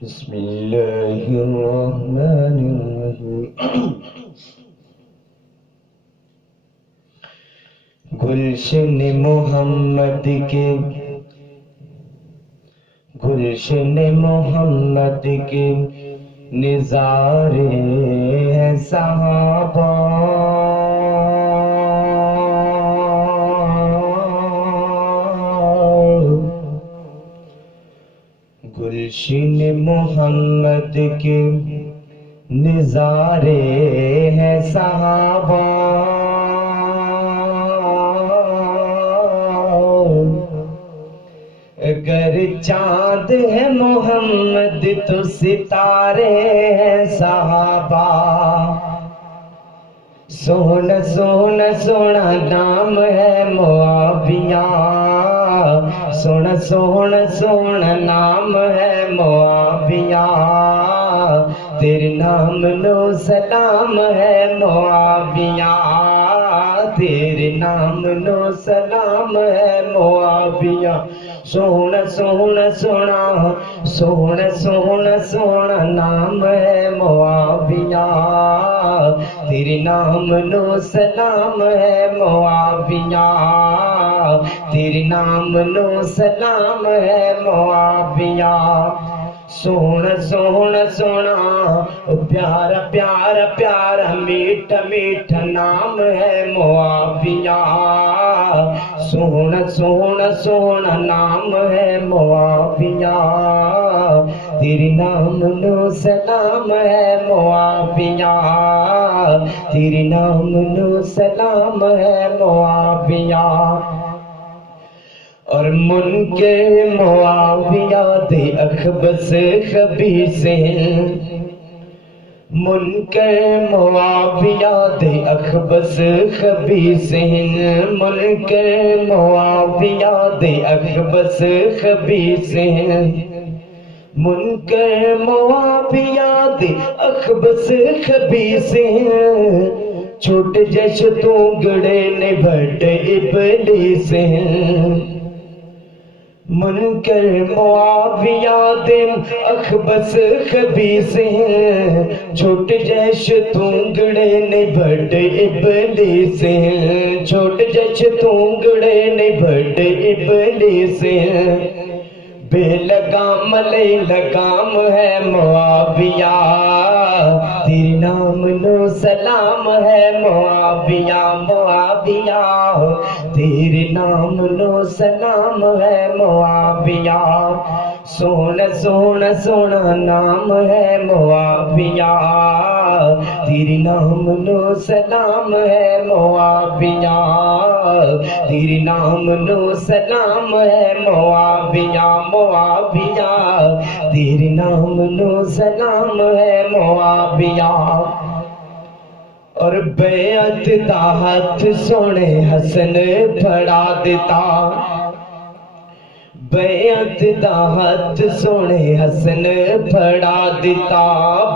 بسم اللہ الرحمن الرحیم گلشن محمد کے نظارے ہیں صحابہ گلشن محمد کے نظارے ہیں صحابہ اگر چاند ہے محمد تو ستارے ہیں صحابہ سونا سونا سونا نام ہے معاویہ سونا سونا سونا نام ہے معاویہ تیرے نام نو سلام ہے معاویہ تیرے نام نو سلام ہے معاویہ سونا سونا سونا سونا سونا سونا نام ہے معاویہ تیرے نام نو سلام ہے معاویہ تیرے نام نو سلام ہے معاویہ سونا سونا سونا پیارا پیارا پیارا میٹھا میٹھا نام ہے معاویہ سونا سونا سونا نام ہے معاویہ تیرے نام نو سلام ہے معاویہ تیرے نام نو سلام ہے معاویہ اور منکر معاویہ دے اخبث خبیث ہیں منکر معاویہ دے اخبث خبیث ہیں منکر معاویہ دے اخبث خبیث ہیں منکر معاویہ دے اخبث خبیث ہیں چھوٹے جش تو گڑے نے بڑ ابلیس ہیں منکر معاویہ دے اخبث خبیث ہیں چھوٹے جش تو گڑے نے بڑ ابلیس ہیں چھوٹے جش تو گڑے نے بڑ ابلیس ہیں بے لگام لے لگام ہے معاویہ تیرے نام نو سلام ہے معاویہ معاویہ تیرے نام نو سلام ہے معاویہ سونا سونا سونا نام ہے معاویہ تیرے نام نو سلام ہے معاویہ تیرے نام نو سلام ہے معاویہ معاویہ تیرے نام نو سلام ہے معاویہ اور بیعت دا ہاتھ سونے حسن پھڑا دیتا بیعت دا ہاتھ سونے حسن پھڑا دیتا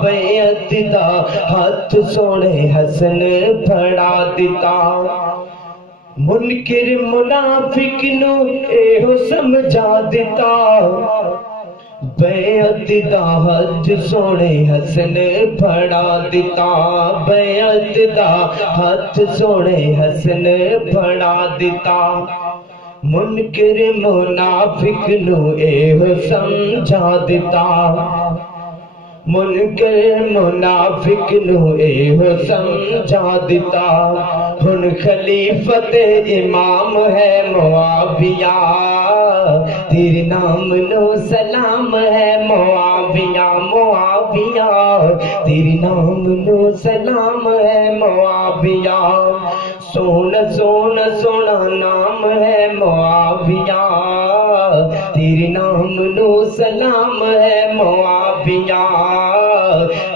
بیعت دا ہاتھ سونے حسن پھڑا دیتا منکر منافق نو ایہو سمجھا دیتا بیعت دا ہاتھ سونے حسن پھڑا دیتا بیعت دا ہاتھ سونے حسن پھڑا دیتا منکر منافق نو ایہو سمجھا دیتا منکر منافق نو ایہو سمجھا دیتا ہن خلیفت امام ہے معاویہ تیرے نام نو سلام ہے معاویہ معاویہ تیرے نام نو سلام ہے معاویہ سونا سونا سونا نام ہے معاویہ تیرے نام نو سلام ہے معاویہ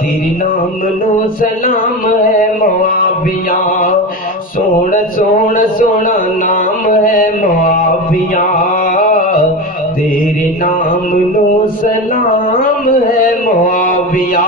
تیرے نام نو سلام ہے معاویہ سونا سونا سونا نام ہے معاویہ تیرے نام نو سلام ہے معاویہ